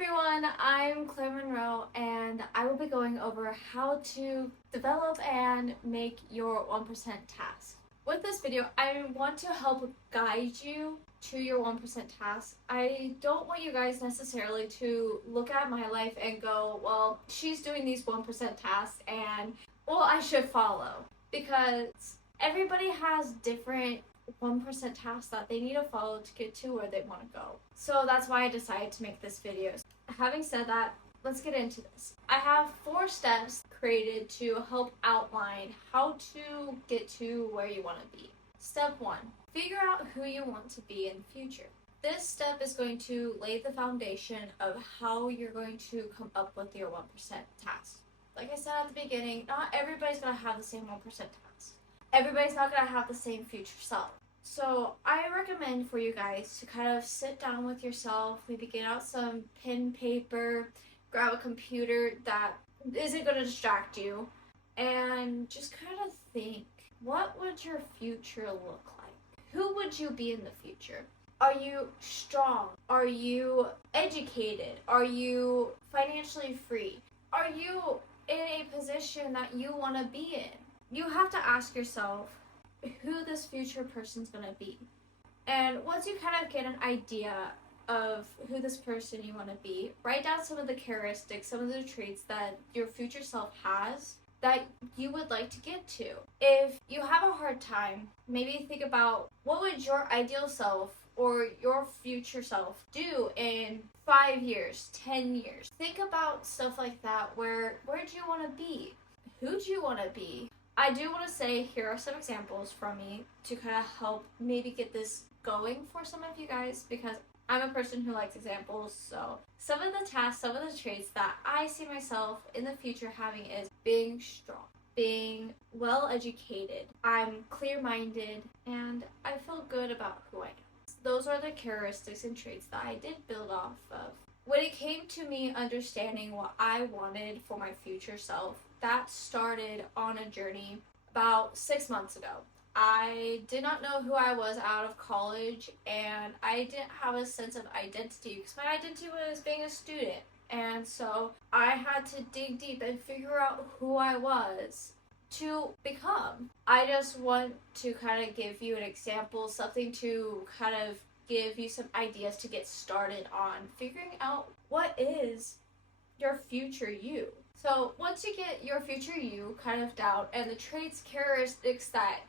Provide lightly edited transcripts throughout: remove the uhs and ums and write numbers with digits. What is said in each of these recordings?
everyone, I'm Claire Monroe and I will be going over how to develop and make your 1% task. With this video, I want to help guide you to your 1% task. I don't want you guys necessarily to look at my life and go, well, she's doing these 1% tasks and, well, I should follow. Because everybody has different 1% tasks that they need to follow to get to where they want to go. So that's why I decided to make this video. Having said that, let's get into this. I have 4 steps created to help outline how to get to where you want to be. Step 1, figure out who you want to be in the future. This step is going to lay the foundation of how you're going to come up with your 1% task. Like I said at the beginning, not everybody's going to have the same 1% task. Everybody's not going to have the same future self. So I recommend for you guys to kind of sit down with yourself, maybe get out some pen, paper, grab a computer that isn't going to distract you, and just kind of think, what would your future look like? Who would you be in the future? Are you strong? Are you educated? Are you financially free? Are you in a position that you want to be in? You have to ask yourself who this future person's going to be. And once you kind of get an idea of who this person you want to be, write down some of the characteristics, some of the traits that your future self has that you would like to get to. If you have a hard time, maybe think about what would your ideal self or your future self do in 5 years, 10 years. Think about stuff like that. Where do you want to be? Who do you want to be? I do want to say here are some examples from me to kind of help maybe get this going for some of you guys, because I'm a person who likes examples. So some of the tasks, some of the traits that I see myself in the future having is being strong, being well educated, I'm clear-minded, and I feel good about who I am. Those are the characteristics and traits that I did build off of. When it came to me understanding what I wanted for my future self, that started on a journey about 6 months ago. I did not know who I was out of college, and I didn't have a sense of identity because my identity was being a student. And so I had to dig deep and figure out who I was to become. I just want to kind of give you an example, something to kind of give you some ideas to get started on figuring out what is your future you. So once you get your future you kind of down and the traits, characteristics that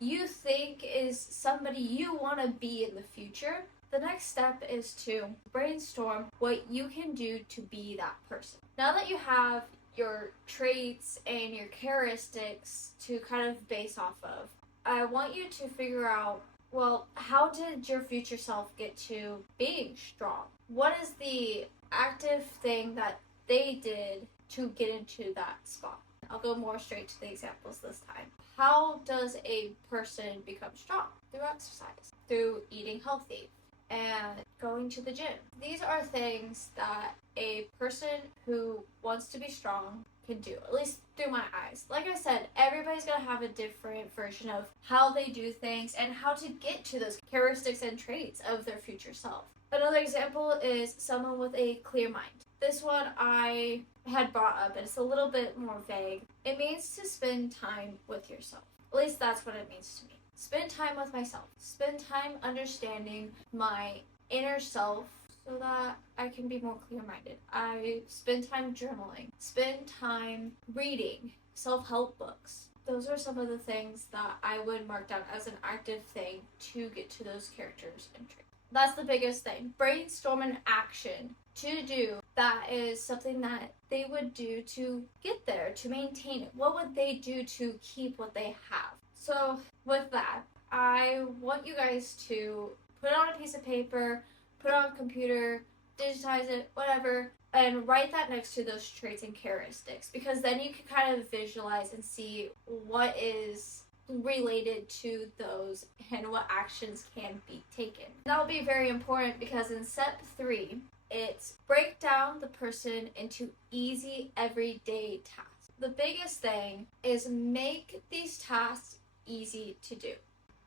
you think is somebody you want to be in the future, the next step is to brainstorm what you can do to be that person. Now that you have your traits and your characteristics to kind of base off of, I want you to figure out, well, how did your future self get to being strong? What is the active thing that they did to get into that spot? I'll go more straight to the examples this time. How does a person become strong? Through exercise, through eating healthy, and going to the gym. These are things that a person who wants to be strong can do, at least through my eyes. Like I said, everybody's gonna have a different version of how they do things and how to get to those characteristics and traits of their future self. Another example is someone with a clear mind. This one I had brought up, and it's a little bit more vague. It means to spend time with yourself. At least that's what it means to me. Spend time with myself. Spend time understanding my inner self so that I can be more clear-minded. I spend time journaling. Spend time reading self-help books. Those are some of the things that I would mark down as an active thing to get to those characters and traits. That's the biggest thing. Brainstorm an action to do that is something that they would do to get there, to maintain it. What would they do to keep what they have? So with that, I want you guys to put it on a piece of paper, put it on a computer, digitize it, whatever, and write that next to those traits and characteristics, because then you can kind of visualize and see what is related to those and what actions can be taken. That will be very important because in step 3, it's break down the person into easy everyday tasks. The biggest thing is make these tasks easy to do.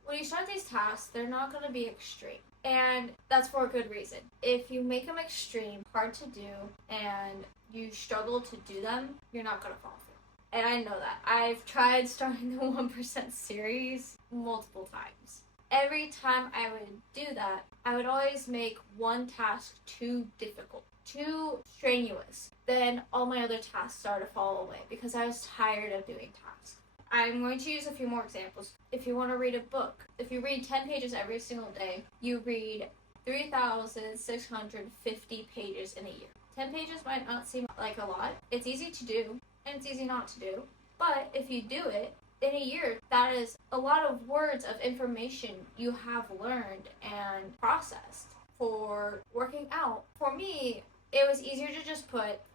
When you start these tasks, they're not going to be extreme. And that's for a good reason. If you make them extreme, hard to do, and you struggle to do them, you're not going to follow through. And I know that. I've tried starting the 1% series multiple times. Every time I would do that, I would always make one task too difficult, too strenuous. Then all my other tasks started to fall away because I was tired of doing tasks. I'm going to use a few more examples. If you want to read a book, if you read 10 pages every single day, you read 3,650 pages in a year. 10 pages might not seem like a lot. It's easy to do, and it's easy not to do. But if you do it, in a year, that is a lot of words of information you have learned and processed for working out. For me, it was easier to just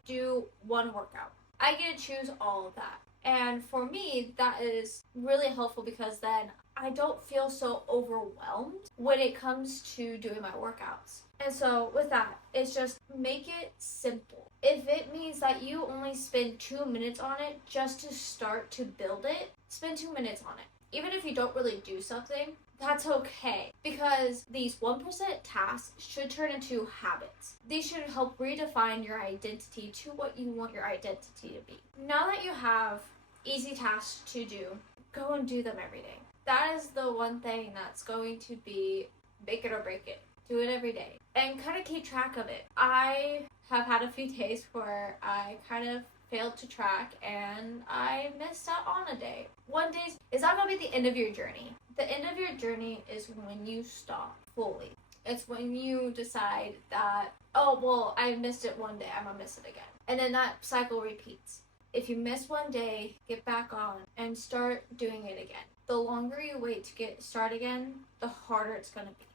do one workout. I get to choose all of that. And for me, that is really helpful because then I don't feel so overwhelmed when it comes to doing my workouts. And so with that, it's just make it simple. If it means that you only spend 2 minutes on it just to start to build it, spend 2 minutes on it. Even if you don't really do something, that's okay, because these 1% tasks should turn into habits. These should help redefine your identity to what you want your identity to be. Now that you have easy tasks to do, go and do them every day. That is the one thing that's going to be make it or break it. Do it every day and kind of keep track of it. I have had a few days where I kind of failed to track and I missed out on a day. One day is not going to be the end of your journey. The end of your journey is when you stop fully. It's when you decide that, oh, well, I missed it one day, I'm going to miss it again. And then that cycle repeats. If you miss one day, get back on and start doing it again. The longer you wait to get start again, the harder it's going to be.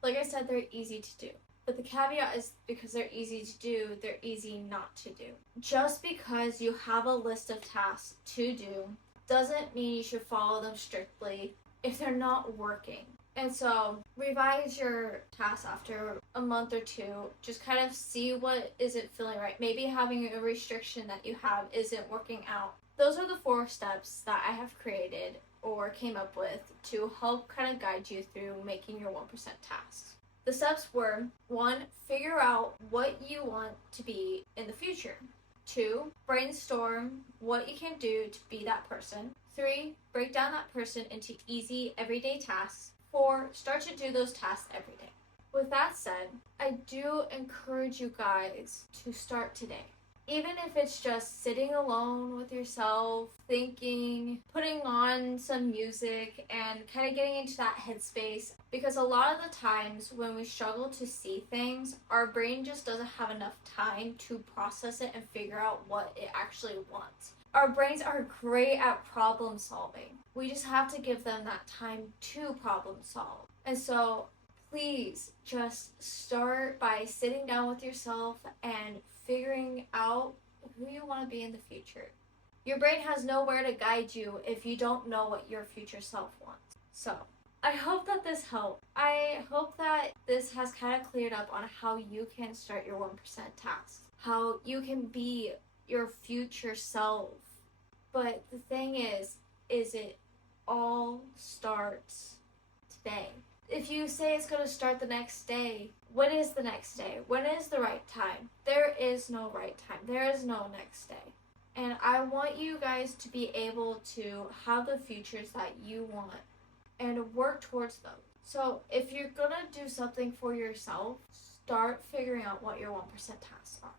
Like I said, they're easy to do. But the caveat is because they're easy to do, they're easy not to do. Just because you have a list of tasks to do doesn't mean you should follow them strictly if they're not working. And so revise your tasks after a month or two. Just kind of see what isn't feeling right. Maybe having a restriction that you have isn't working out. Those are the 4 steps that I have created or came up with to help kind of guide you through making your 1% tasks. The steps were: 1, figure out what you want to be in the future. 2, brainstorm what you can do to be that person. 3, break down that person into easy, everyday tasks. 4, start to do those tasks every day. With that said, I do encourage you guys to start today. Even if it's just sitting alone with yourself, thinking, putting on some music, and kind of getting into that headspace. Because a lot of the times when we struggle to see things, our brain just doesn't have enough time to process it and figure out what it actually wants. Our brains are great at problem solving. We just have to give them that time to problem solve. And so please just start by sitting down with yourself and figuring out who you want to be in the future. Your brain has nowhere to guide you if you don't know what your future self wants. So I hope that this helped. I hope that this has kind of cleared up on how you can start your 1% tasks, how you can be your future self. But the thing is it all starts today. If you say it's going to start the next day, when is the next day? When is the right time? There is no right time. There is no next day. And I want you guys to be able to have the futures that you want and work towards them. So if you're going to do something for yourself, start figuring out what your 1% tasks are.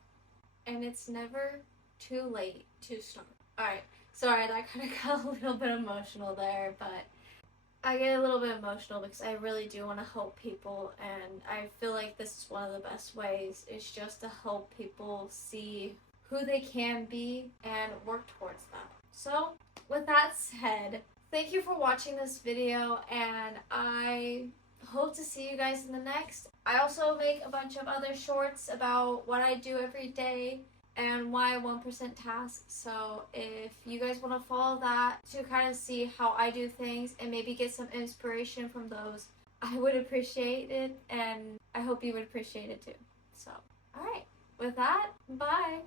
And it's never too late to start. Alright, sorry, that kind of got a little bit emotional there, but I get a little bit emotional because I really do want to help people, and I feel like this is one of the best ways. It's just to help people see who they can be and work towards that. So, with that said, thank you for watching this video, and I hope to see you guys in the next. I also make a bunch of other shorts about what I do every day and why 1% tasks. So if you guys want to follow that to kind of see how I do things and maybe get some inspiration from those, I would appreciate it, and I hope you would appreciate it too. So, alright, with that, bye!